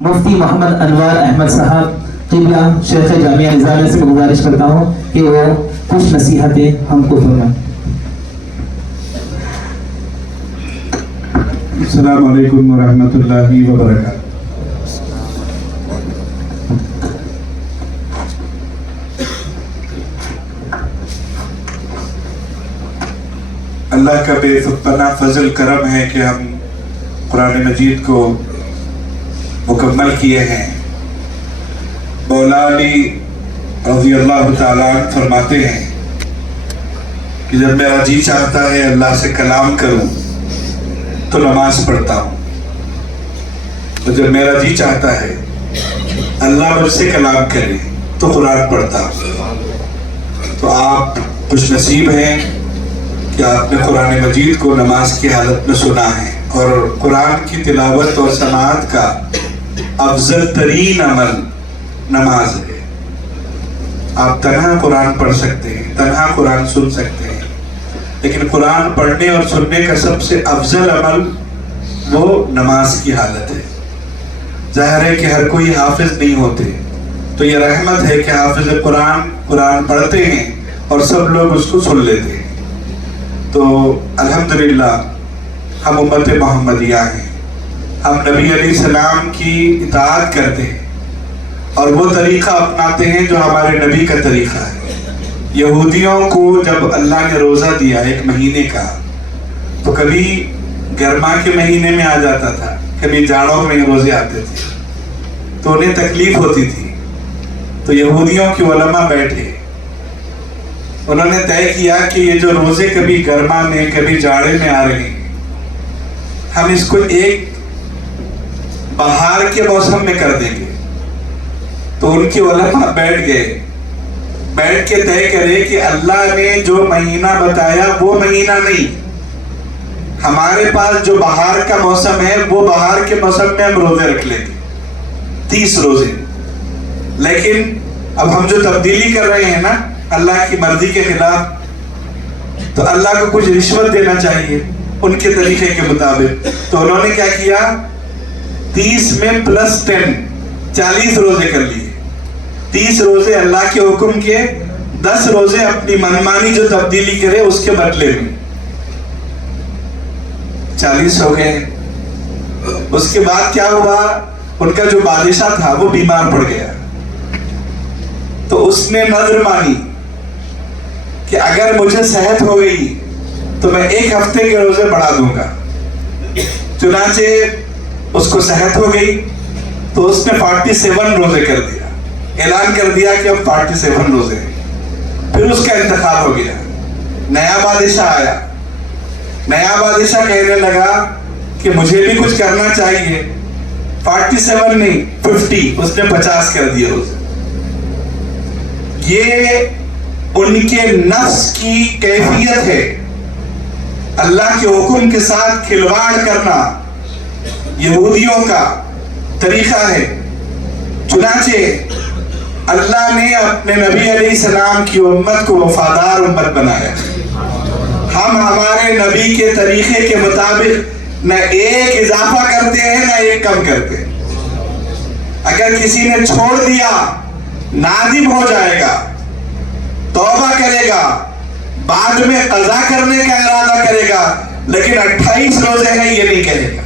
مفتی محمد انوار احمد صاحب قبلہ شیخ جامعہ نظامیہ سے گزارش کرتا ہوں کہ وہ کچھ نصیحتیں ہم کو فرمائیں۔ السلام علیکم ورحمۃ اللہ وبرکاتہ۔ اللہ کا بے پناہ فضل کرم ہے کہ ہم قرآن مجید کو مکمل کیے ہیں۔ مولا علی رضی اللہ تعالیٰ عنہ فرماتے ہیں کہ جب میرا جی چاہتا ہے اللہ سے کلام کروں تو نماز پڑھتا ہوں، اور جب میرا جی چاہتا ہے اللہ مجھ سے کلام کرے تو قرآن پڑھتا ہوں۔ تو آپ خوش نصیب ہیں کہ آپ نے قرآن مجید کو نماز کی حالت میں سنا ہے، اور قرآن کی تلاوت اور سماعت کا افضل ترین عمل نماز ہے۔ آپ تنہا قرآن پڑھ سکتے ہیں، تنہا قرآن سن سکتے ہیں، لیکن قرآن پڑھنے اور سننے کا سب سے افضل عمل وہ نماز کی حالت ہے۔ ظاہر ہے کہ ہر کوئی حافظ نہیں ہوتے، تو یہ رحمت ہے کہ حافظ قرآن پڑھتے ہیں اور سب لوگ اس کو سن لیتے ہیں۔ تو الحمدللہ ہم امت محمدیہ ہیں، ہم نبی علیہ السلام کی اطاعت کرتے ہیں اور وہ طریقہ اپناتے ہیں جو ہمارے نبی کا طریقہ ہے۔ یہودیوں کو جب اللہ نے روزہ دیا ایک مہینے کا، تو کبھی گرما کے مہینے میں آ جاتا تھا، کبھی جاڑوں میں روزے آتے تھے، تو انہیں تکلیف ہوتی تھی۔ تو یہودیوں کے علماء بیٹھے، انہوں نے طے کیا کہ یہ جو روزے کبھی گرما میں کبھی جاڑے میں آ رہے ہیں، ہم اس کو ایک بہار کے موسم میں کر دیں گے۔ تو ان کے علماء بیٹھ کے طے کرے کہ اللہ نے جو مہینہ بتایا وہ مہینہ نہیں، ہمارے پاس جو بہار کا موسم ہے وہ بہار کے موسم میں ہم روزے رکھ لیں گے 30 روزے۔ لیکن اب ہم جو تبدیلی کر رہے ہیں نا اللہ کی مرضی کے خلاف، تو اللہ کو کچھ رشوت دینا چاہیے ان کے طریقے کے مطابق۔ تو انہوں نے کیا کیا، 30 میں +10 40 روزے کر لیے۔ 30 روزے اللہ کے حکم کے، 10 روزے اپنی منمانی جو تبدیلی کرے اس کے بدلے میں، 40 ہو گئے۔ اس کے بعد کیا ہوا، ان کا جو بادشاہ تھا وہ بیمار پڑ گیا، تو اس نے نذر مانی کہ اگر مجھے صحت ہو گئی تو میں 1 ہفتے کے روزے بڑھا دوں گا۔ چنانچہ اس کو صحت ہو گئی تو اس نے 47 روزے کر دیا، اعلان کر دیا کہ اب 47 روزے ہیں۔ پھر اس کا انتخاب ہو گیا، نیا بادشاہ آیا، نیا بادشاہ کہنے لگا کہ مجھے بھی کچھ کرنا چاہیے، 47 نہیں 50، اس نے 50 کر دیے روزے۔ یہ ان کے نفس کی کیفیت ہے، اللہ کے حکم کے ساتھ کھلواڑ کرنا یہودیوں کا طریقہ ہے۔ چنانچہ اللہ نے اپنے نبی علیہ السلام کی امت کو وفادار امت بنایا۔ ہم ہمارے نبی کے طریقے کے مطابق نہ ایک اضافہ کرتے ہیں نہ ایک کم کرتے ہیں۔ اگر کسی نے چھوڑ دیا نادم ہو جائے گا، توبہ کرے گا، بعد میں قضا کرنے کا ارادہ کرے گا، لیکن 28 روزے ہیں یہ نہیں کہے گا۔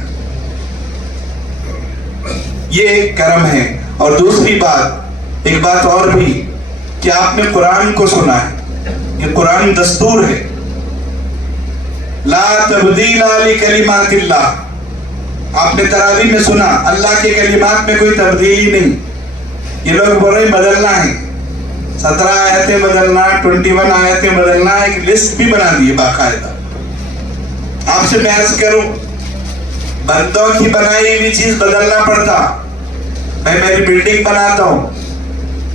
یہ کرم ہے۔ اور دوسری بات، ایک بات اور بھی کہ آپ نے قرآن کو سنا ہے، یہ قرآن دستور ہے، لا تبدیل لکلمات اللہ۔ آپ نے تراویح میں سنا اللہ کے کلمات میں کوئی تبدیلی نہیں۔ یہ لوگ بول رہے ہیں بدلنا ہے، 17 آیتیں بدلنا، 21 آیتیں بدلنا، ایک لسٹ بھی بنا دی ہے باقاعدہ۔ آپ سے میں عرض کروں، بندوں کی بنائی ہوئی چیز بدلنا پڑتا، میں میری بلڈنگ بناتا ہوں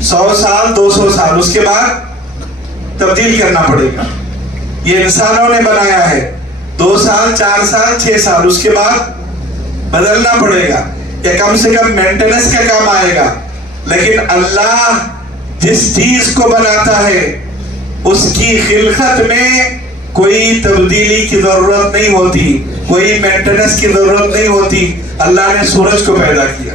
100 سال 200 سال، اس کے بعد تبدیل کرنا پڑے گا۔ یہ انسانوں نے بنایا ہے 2 سال 4 سال 6 سال، اس کے بعد بدلنا پڑے گا، یا کم سے کم مینٹیننس کا کام آئے گا۔ لیکن اللہ جس چیز کو بناتا ہے اس کی خلقت میں کوئی تبدیلی کی ضرورت نہیں ہوتی، کوئی مینٹیننس کی ضرورت نہیں ہوتی۔ اللہ نے سورج کو پیدا کیا،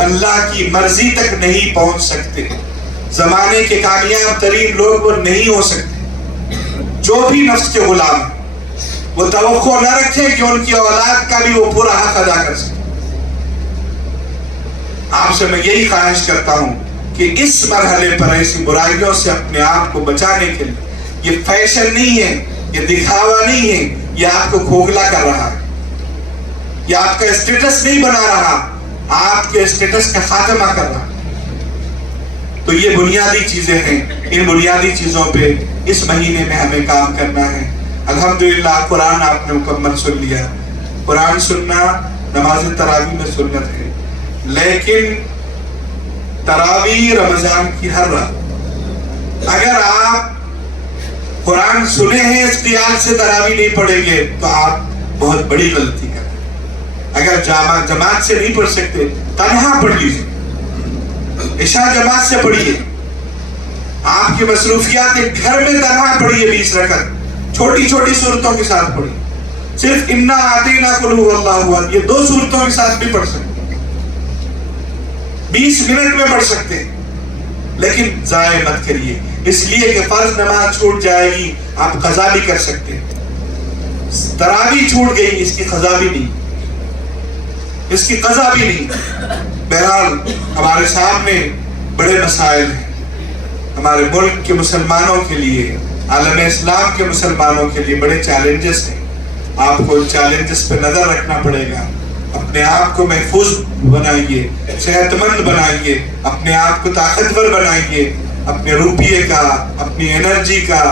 اللہ کی مرضی تک نہیں پہنچ سکتے. زمانے کے کامیاب ترین لوگ وہ نہیں ہو سکتے. جو بھی نفس کے غلام ہیں وہ توقع نہ رکھیں کہ ان کی اولاد کا بھی وہ پورا حق ادا کر سکے. آپ سے میں یہی خواہش کرتا ہوں کہ اس مرحلے پر ایسی برائیوں سے اپنے آپ کو بچانے کے لیے، یہ فیشن نہیں ہے، یہ دکھاوا نہیں ہے، یہ آپ کو کھوکھلا کر رہا ہے، یہ آپ کا اسٹیٹس نہیں بنا رہا، آپ کے اسٹیٹس کا خاتمہ کر رہا. تو یہ بنیادی چیزیں ہیں. ان بنیادی چیزوں پہ اس مہینے میں ہمیں کام کرنا ہے. الحمدللہ قرآن آپ نے مکمل سن لیا. قرآن سننا نماز تراویح میں سنت ہے، لیکن تراویح رمضان کی ہر رات اگر آپ قرآن سنے ہیں اس خیال سے تراویح نہیں پڑھیں گے تو آپ بہت بڑی غلطی کریں. اگر جماعت سے نہیں پڑھ سکتے تنہا پڑھ لیجیے. عشاء جماعت سے پڑھیے. آپ کی مصروفیات گھر میں تنہا پڑھیے. 20 رکعت چھوٹی چھوٹی صورتوں کے ساتھ پڑھیے. صرف انا آتینا قل هو اللہ احد یہ 2 صورتوں کے ساتھ بھی پڑھ سکتے. 20 منٹ میں پڑھ سکتے ہیں، لیکن ضائع مت کریے. اس لیے کہ فرض نماز چھوٹ جائے گی، آپ قضا بھی کر سکتے ہیں. تراویح چھوٹ گئی، اس کی قضا بھی نہیں، اس کی قضا بھی نہیں. بہرحال ہمارے سامنے بڑے مسائل ہیں. ہمارے ملک کے مسلمانوں کے لیے، عالم اسلام کے مسلمانوں کے لیے بڑے چیلنجز ہیں. آپ کو ان چیلنجز پہ نظر رکھنا پڑے گا. اپنے آپ کو محفوظ بنائیے، صحت مند بنائیے، اپنے آپ کو طاقتور بنائیے. اپنے روپیے کا، اپنی انرجی کا،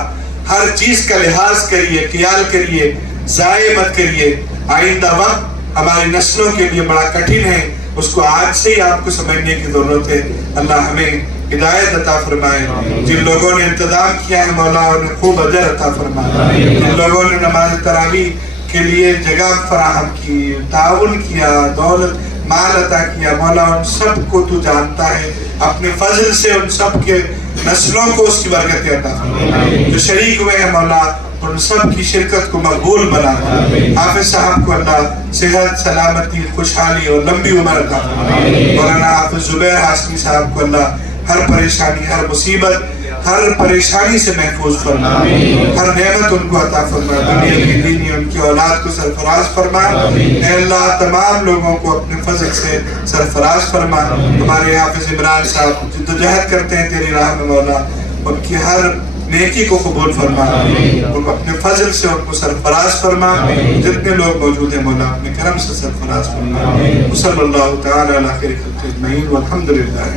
ہر چیز کا لحاظ کریے، خیال کریے، ضائع مت کریے. آئندہ وقت ہماری نسلوں کے لیے بڑا کٹھن ہے، اس کو آج سے ہی آپ کو سمجھنے کی ضرورت ہے. اللہ ہمیں ہدایت عطا فرمائے. جن لوگوں نے انتظام کیا ہے مولا انہیں خوب اجر عطا فرمائے. جن لوگوں نے نماز تراویح کے لیے جگہ فراہم کی، تعاون کیا، دولت مال عطا کیا، مولا ان سب کو تو جانتا ہے. اپنے فضل سے ان سب کے نسلوں کو اس کی برکت عطا فرمائے. جو شریک ہوئے ہیں مولا ان سب کی شرکت کو مقبول بنا. حافظ صاحب کو اللہ صحت، سلامتی، خوشحالی اور لمبی عمر عطا فرمائے. مولانا حافظ زبیر ہاشمی صاحب کو اللہ ہر پریشانی، ہر مصیبت، ہر پریشانی سے محفوظ فرما. ہر نعمت ان کو عطا فرما. دنیا کی دینی ان کی اولاد کو سرفراز فرما. اے اللہ تمام لوگوں کو اپنے فضل سے سرفراز فرما. ہمارے حافظ عمران صاحب جدوجہد کرتے ہیں تیری راہ میں مولا، ان کی ہر نیکی کو قبول فرما. ان کو اپنے فضل سے ان کو سرفراز فرما. جتنے لوگ موجود ہیں مولا اپنے کرم سے سرفراز فرما. صلی اللہ تعالی علی خیر خلق اجمعین والحمدللہ.